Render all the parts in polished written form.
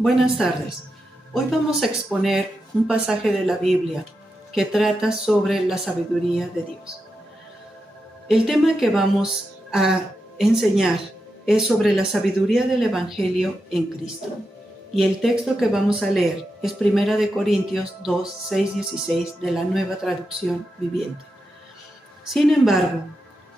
Buenas tardes. Hoy vamos a exponer un pasaje de la Biblia que trata sobre la sabiduría de Dios. El tema que vamos a enseñar es sobre la sabiduría del Evangelio en Cristo. Y el texto que vamos a leer es 1 Corintios 2, 6, 16 de la Nueva Traducción Viviente. Sin embargo,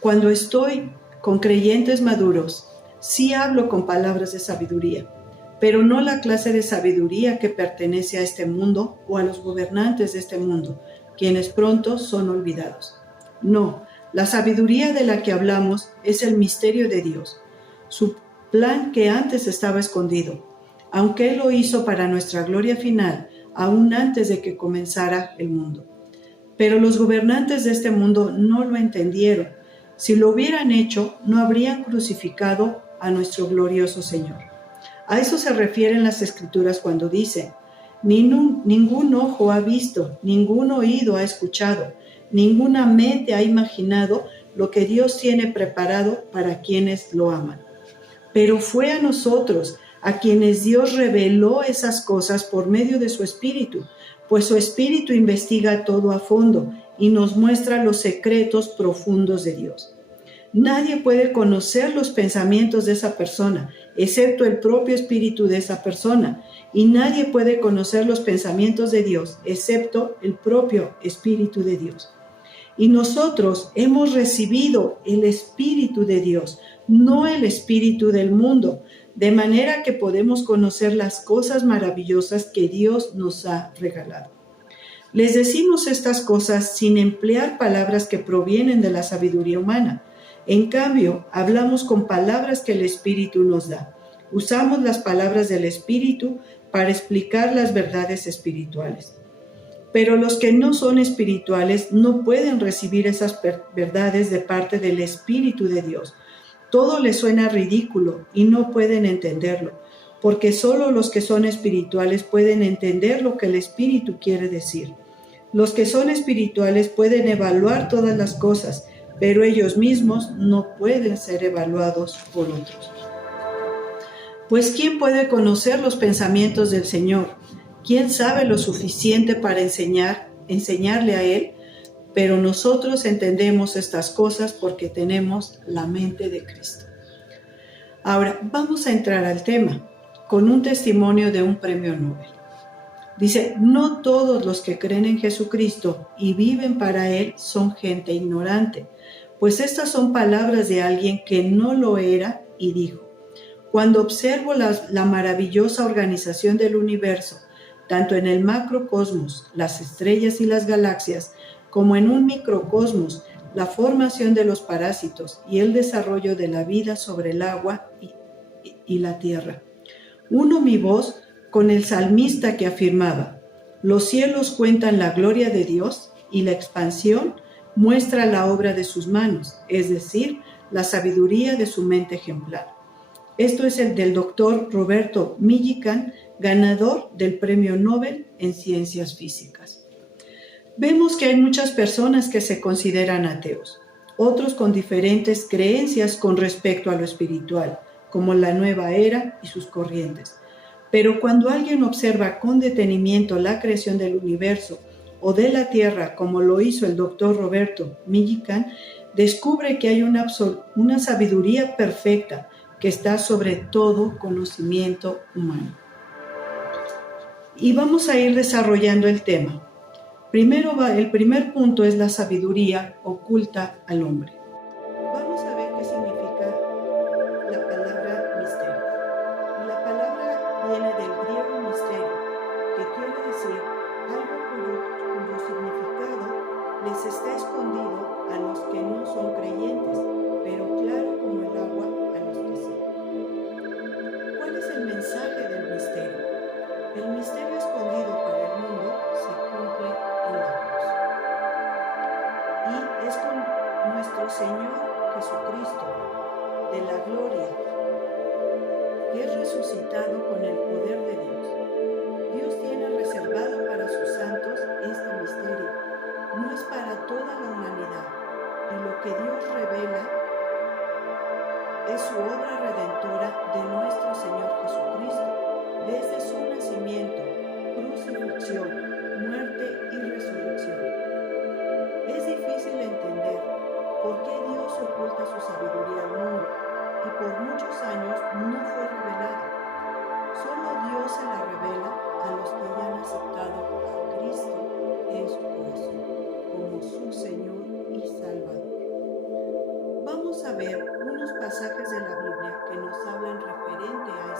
cuando estoy con creyentes maduros, sí hablo con palabras de sabiduría, pero no la clase de sabiduría que pertenece a este mundo o a los gobernantes de este mundo, quienes pronto son olvidados. No, la sabiduría de la que hablamos es el misterio de Dios, su plan que antes estaba escondido, aunque Él lo hizo para nuestra gloria final, aún antes de que comenzara el mundo. Pero los gobernantes de este mundo no lo entendieron. Si lo hubieran hecho, no habrían crucificado a nuestro glorioso Señor. A eso se refieren las Escrituras cuando dice: ningún ojo ha visto, ningún oído ha escuchado, ninguna mente ha imaginado lo que Dios tiene preparado para quienes lo aman. Pero fue a nosotros a quienes Dios reveló esas cosas por medio de su Espíritu, pues su Espíritu investiga todo a fondo y nos muestra los secretos profundos de Dios. Nadie puede conocer los pensamientos de esa persona, excepto el propio Espíritu de esa persona, y nadie puede conocer los pensamientos de Dios, excepto el propio Espíritu de Dios. Y nosotros hemos recibido el Espíritu de Dios, no el espíritu del mundo, de manera que podemos conocer las cosas maravillosas que Dios nos ha regalado. Les decimos estas cosas sin emplear palabras que provienen de la sabiduría humana. En cambio, hablamos con palabras que el Espíritu nos da. Usamos las palabras del Espíritu para explicar las verdades espirituales. Pero los que no son espirituales no pueden recibir esas verdades de parte del Espíritu de Dios. Todo les suena ridículo y no pueden entenderlo, porque solo los que son espirituales pueden entender lo que el Espíritu quiere decir. Los que son espirituales pueden evaluar todas las cosas, pero ellos mismos no pueden ser evaluados por otros. Pues ¿quién puede conocer los pensamientos del Señor? ¿Quién sabe lo suficiente para enseñarle a Él? Pero nosotros entendemos estas cosas porque tenemos la mente de Cristo. Ahora, vamos a entrar al tema con un testimonio de un premio Nobel. Dice: no todos los que creen en Jesucristo y viven para Él son gente ignorante, pues estas son palabras de alguien que no lo era y dijo: cuando observo la maravillosa organización del universo, tanto en el macrocosmos, las estrellas y las galaxias, como en un microcosmos, la formación de los parásitos y el desarrollo de la vida sobre el agua y la tierra, uno mi voz con el salmista que afirmaba: los cielos cuentan la gloria de Dios y la expansión muestra la obra de sus manos, es decir, la sabiduría de su mente ejemplar. Esto es el del doctor Roberto Millikan, ganador del Premio Nobel en Ciencias Físicas. Vemos que hay muchas personas que se consideran ateos, otros con diferentes creencias con respecto a lo espiritual, como la nueva era y sus corrientes. Pero cuando alguien observa con detenimiento la creación del universo o de la Tierra, como lo hizo el doctor Roberto Millikan, descubre que hay una sabiduría perfecta que está sobre todo conocimiento humano. Y vamos a ir desarrollando el tema. El primer punto es la sabiduría oculta al hombre. Vamos a ver qué significa la palabra misterio. Y la palabra viene del griego misterio, que quiere decir algo cuyo significado les está escondido a los que no son creyentes, pero claro como el agua a los que sí. ¿Cuál es el mensaje del misterio? El misterio escondido para el mundo se cumple en la cruz. Y es con nuestro Señor Jesucristo, de la gloria, que es resucitado con el poder de Dios. Dios tiene reservado para sus santos este misterio. No es para toda la humanidad. Y lo que Dios revela es su obra redentora de nuestro Señor Jesucristo, desde su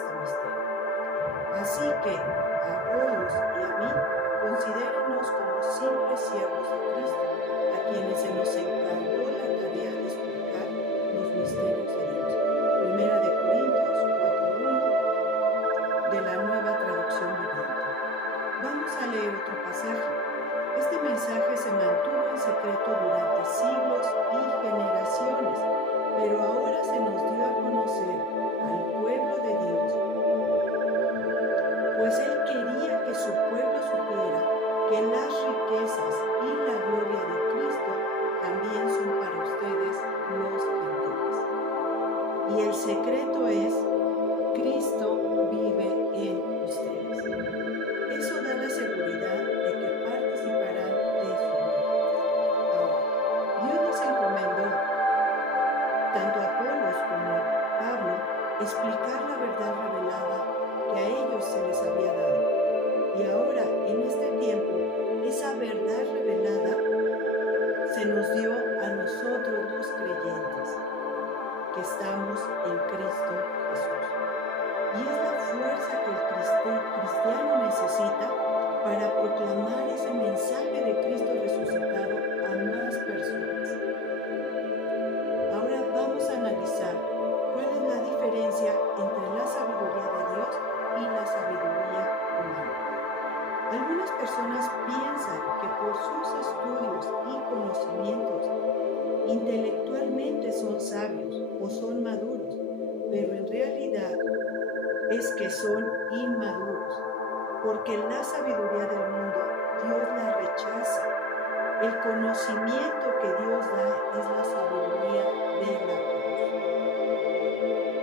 este misterio. Así que a Apolos y a mí, considérenos como simples siervos de Cristo, a quienes se nos encargó la tarea de explicar los misterios de Dios. Primera de Corintios 4:1 de la Nueva Traducción Viviente. Vamos a leer otro pasaje. Este mensaje se mantuvo en secreto durante siglos y generaciones, pero ahora se nos dio a conocer al pueblo de Dios, pues Él quería que su pueblo supiera que las riquezas y la gloria de Cristo también son para ustedes los gentiles. Y el secreto es: Cristo vive en ustedes. Eso da la seguridad de que participarán de su vida. Ahora, Dios nos encomendó, tanto a Apolos como a Pablo, explicar la verdad revelada que a ellos se les había dado. Y ahora, en este tiempo, esa verdad revelada se nos dio a nosotros los creyentes, que estamos en Cristo Jesús. Y es la fuerza que el cristiano necesita para proclamar ese mensaje de Cristo resucitado a más personas. Ahora vamos a analizar cuál es la diferencia entre la sabiduría de Dios y la sabiduría humana. Algunas personas piensan que por sus estudios y conocimientos intelectualmente son sabios o son maduros, pero en realidad es que son inmaduros, porque la sabiduría del mundo Dios la rechaza. El conocimiento que Dios da es la sabiduría de la cruz,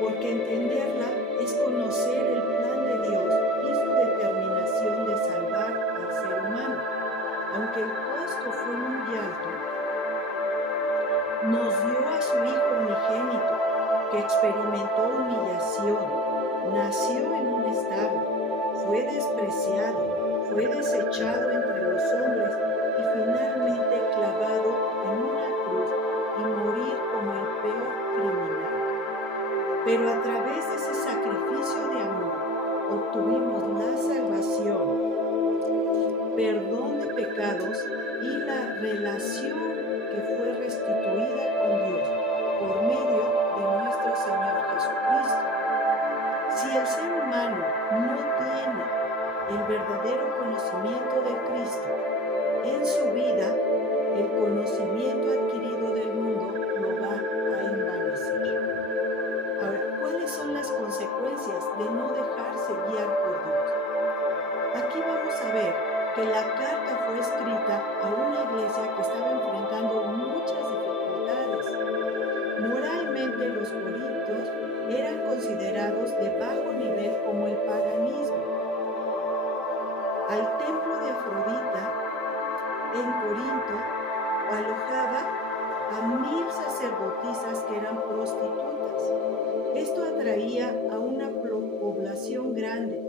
porque entenderla es conocer el plan de Dios y su determinación de salvar al ser humano. Aunque el costo fue muy alto, nos dio a su Hijo unigénito, que experimentó humillación, nació en un establo, fue despreciado, fue desechado entre los hombres y finalmente clavado en una cruz y morir como el peor criminal. Pero a través de ese sacrificio de amor obtuvimos la salvación, perdón de pecados y la relación que fue restituida con Dios por medio de nuestro Señor Jesucristo. Si el ser humano no tiene el verdadero conocimiento de Cristo en su vida, el conocimiento adquirido del mundo lo va a envanecer. Ahora, ¿cuáles son las consecuencias de no dejarse guiar por Dios? Aquí vamos a ver que la carta fue escrita a una iglesia que estaba enfrentando muchas dificultades. Moralmente, los corintios eran considerados de bajo nivel como el paganismo. Al templo de Afrodita en Corinto alojaba a 1000 sacerdotisas que eran prostitutas. Esto atraía a una población grande.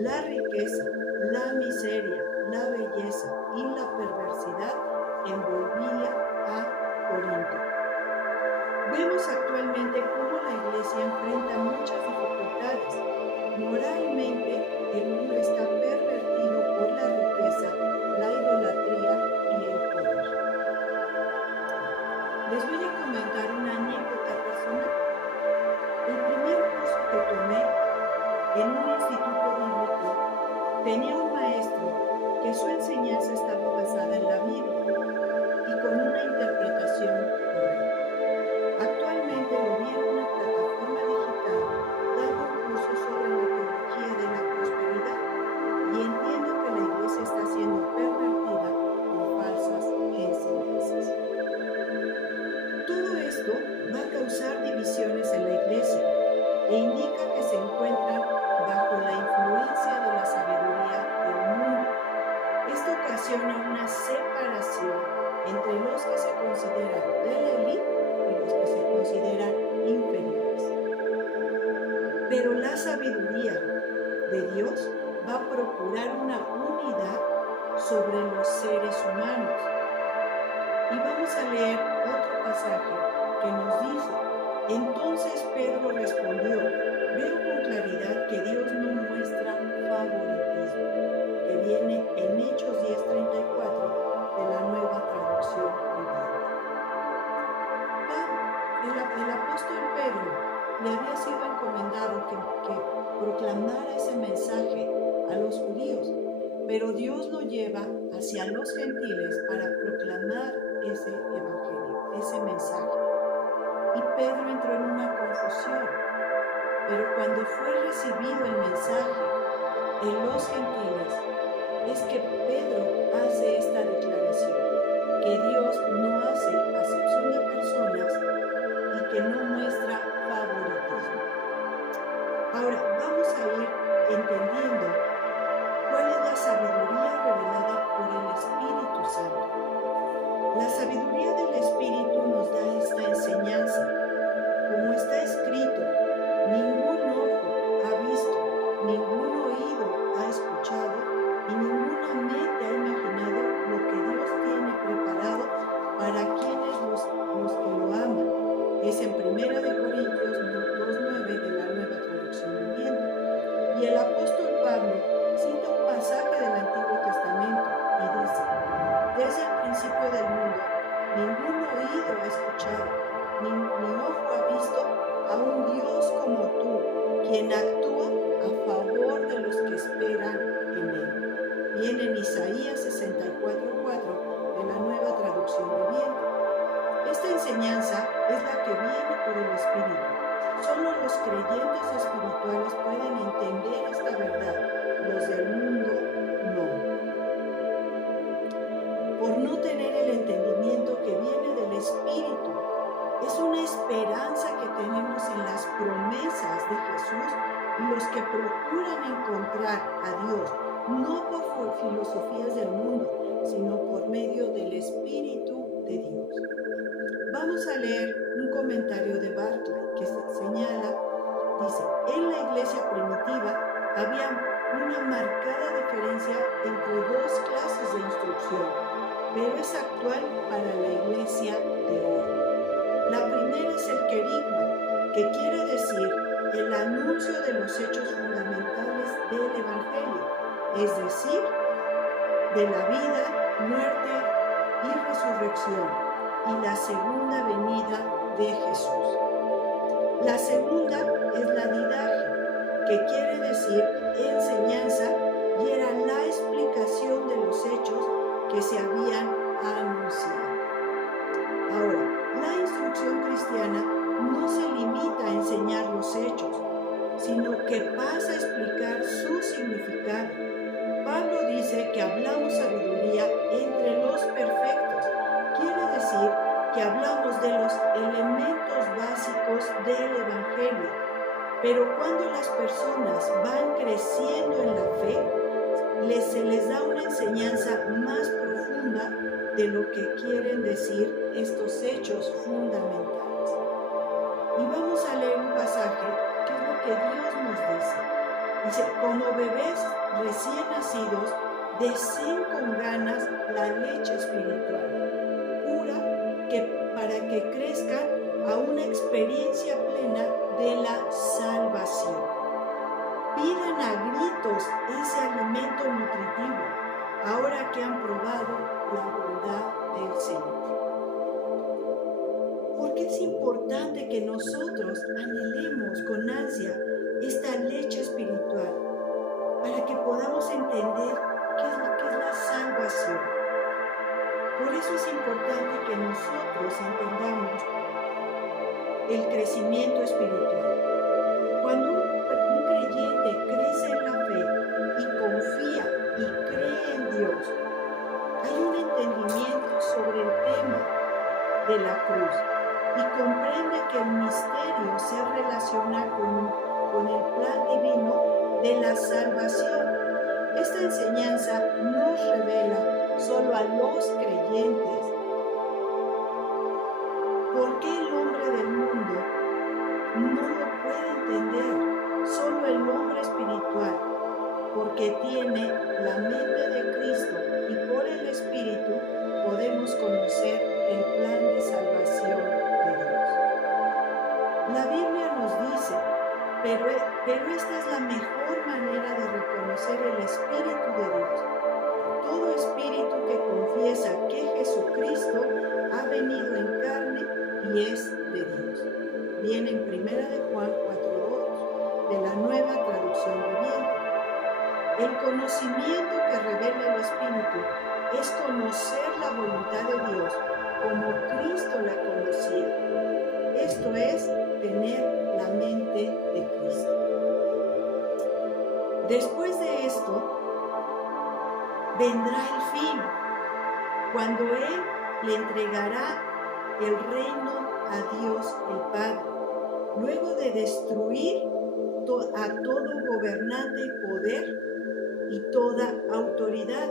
La riqueza, la miseria, la belleza y la perversidad envolvía a Corinto. Vemos actualmente cómo la iglesia enfrenta muchas dificultades. Moralmente, el mundo está pervertido por la riqueza, la idolatría y el poder. Les voy a comentar una anécdota personal. El primer curso que tomé en un instituto bíblico tenía un maestro que su enseñanza estaba basada en la Biblia y con una interpretación correcta. Actualmente lo vi en una plataforma digital dando un curso sobre la teología de la prosperidad y entiendo que la iglesia está siendo pervertida por falsas enseñanzas. Todo esto va a causar divisiones en la iglesia e indica que se encuentran bajo la influencia de la sabiduría del mundo. Esto ocasiona una separación entre los que se consideran de la élite y los que se consideran inferiores. Pero la sabiduría de Dios va a procurar una unidad sobre los seres humanos. Y vamos a leer otro pasaje que nos dice: Entonces Pedro respondió: veo con claridad que Dios no muestra favoritismo, que viene en Hechos 10:34 de la Nueva Traducción Viviente. El apóstol Pedro le había sido encomendado que proclamara ese mensaje a los judíos, pero Dios lo lleva hacia los gentiles para proclamar ese evangelio, ese mensaje. Y Pedro entró en una confusión, pero cuando fue recibido el mensaje en los gentiles, es que Pedro hace esta declaración, que Dios no hace acepción de personas y que no muestra favoritismo. Ahora vamos a ir entendiendo cuál es la sabiduría revelada por el Espíritu Santo. La sabiduría del Espíritu nos da esta enseñanza. Como está escrito, ningún ojo ha visto, ningún oído ha escuchado y ninguna mente ha imaginado lo que Dios tiene preparado para quienes los que lo aman. Es en 1 Corintios 2:9 de la Nueva Traducción Viviente. Y el apóstol Pablo cita un pasaje del Antiguo Testamento y dice: desde el principio del mundo, ningún oído ha escuchado, ni ojo ha visto a un Dios como tú, quien actúa a favor de los que esperan en Él. Viene en Isaías 64:4 de la Nueva Traducción Viviente. Esta enseñanza es la que viene por el Espíritu. Solo los creyentes espirituales pueden entender esta verdad, los del mundo no. Por no tener el entendimiento que viene del Espíritu, es una esperanza que tenemos en las promesas de Jesús y los que procuran encontrar a Dios, no por filosofías del mundo, sino por medio del Espíritu de Dios. Vamos a leer un comentario de Barclay que señala, dice: en la iglesia primitiva había una marcada diferencia entre dos clases de instrucción, pero es actual para la iglesia de hoy. La primera es el querigma, que quiere decir el anuncio de los hechos fundamentales del Evangelio, es decir, de la vida, muerte y resurrección, y la segunda venida de Jesús. La segunda es la didaje, que quiere decir enseñanza y era la explicación de los hechos que se habían anunciado. Ahora, la instrucción cristiana no se limita a enseñar los hechos, sino que pasa a explicar su significado. Pablo dice que hablamos sabiduría entre los perfectos. Quiere decir que hablamos de los elementos básicos del Evangelio. Pero cuando las personas van creciendo en la fe, se les da una enseñanza más profunda de lo que quieren decir estos hechos fundamentales. Y vamos a leer un pasaje que es lo que Dios nos dice. Dice: como bebés recién nacidos, deseen con ganas la leche espiritual, pura, para que crezcan a una experiencia plena de la salvación. Pidan a gritos ese alimento nutritivo, ahora que han probado la bondad del Señor. ¿Por qué es importante que nosotros anhelemos con ansia esta leche espiritual? Para que podamos entender qué es lo que es la salvación. Por eso es importante que nosotros entendamos el crecimiento espiritual. Cuando un creyente crece en la fe y confía y cree en Dios, hay un entendimiento sobre el tema de la cruz y comprende que el misterio se relaciona con el plan divino de la salvación. Esta enseñanza nos revela solo a los creyentes por qué el hombre del mundo no lo puede entender, solo el hombre espiritual, porque tiene la mente de Cristo y por el Espíritu podemos conocer el plan de salvación de Dios. La Biblia nos dice, pero esta es la mejor manera de reconocer el Espíritu de Dios. Todo espíritu que confiesa que Jesucristo ha venido en carne y es de Dios. Viene en 1 de Juan 4:2, de la Nueva Traducción Viviente. El conocimiento que revela el Espíritu es conocer la voluntad de Dios como Cristo la conocía. Esto es tener la mente de Cristo. Después de esto, vendrá el fin, cuando Él le entregará el reino a Dios el Padre, luego de destruir a todo gobernante y poder y toda autoridad,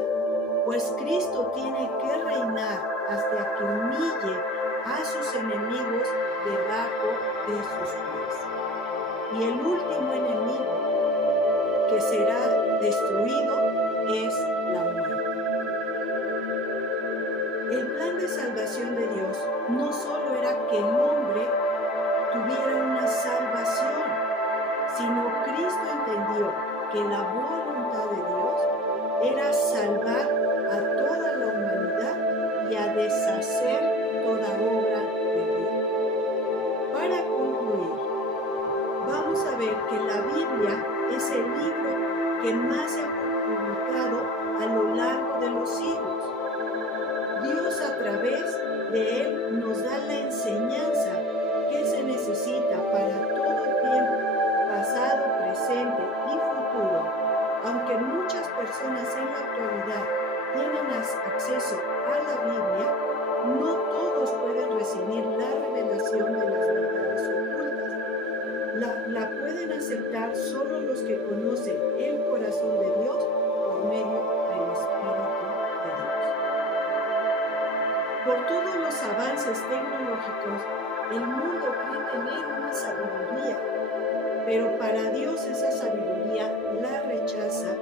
pues Cristo tiene que reinar hasta que humille a sus enemigos debajo de sus pies. Y el último enemigo que será destruido es la muerte. El plan de salvación de Dios no solo era que el hombre tuviera una salvación, sino Cristo entendió que la voluntad de Dios era salvar a toda la humanidad y a deshacer toda obra de Dios. Para concluir, vamos a ver que la Biblia es el libro que más se ha publicado a lo largo de los siglos. Dios a través de él nos da la enseñanza que se necesita para todo tiempo, pasado, presente y futuro. Aunque muchas personas en la actualidad tienen acceso a la Biblia, no todos pueden recibir la revelación de las verdades ocultas. La pueden aceptar solo los que conocen el corazón de Dios por medio del Espíritu de Dios. Por todos los avances tecnológicos, el mundo cree tener una sabiduría, pero para Dios esa sabiduría la rechaza.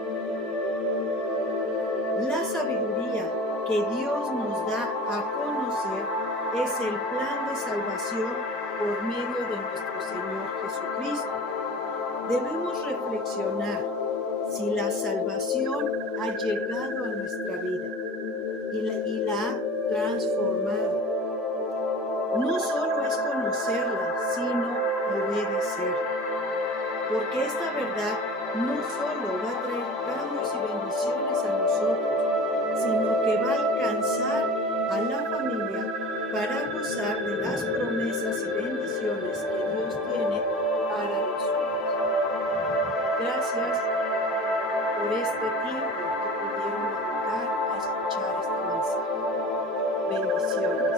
La sabiduría que Dios nos da a conocer es el plan de salvación por medio de nuestro Señor Jesucristo. Debemos reflexionar si la salvación ha llegado a nuestra vida y la ha transformado. No solo es conocerla, sino obedecerla. Porque esta verdad no solo va a traer cambios y bendiciones a nosotros, sino que va a alcanzar a la familia para gozar de las promesas y bendiciones que Dios tiene para nosotros. Gracias por este tiempo que pudieron dedicar a escuchar este mensaje. Bendiciones.